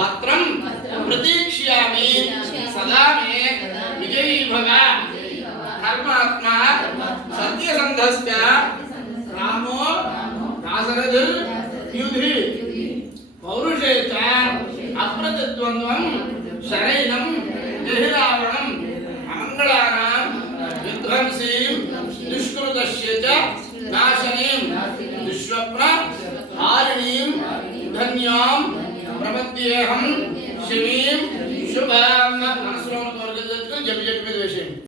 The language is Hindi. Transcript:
भद्रम प्रतीक्षामि सदा मे विजयी भव। धर्मात्मा सत्यसन्धस्य रामो दासरथ युधि पौरुषे च अप्रतिद्वन्द्वं शरैणं जहिरावणम् अमङ्गलानां विध्वंसीं दुष्कृतस्य च नाशनीं दुष्स्वप्न हारिणीं धन्यां शुभ शनिं शुभां मनसो जप जप में द्वेषेमि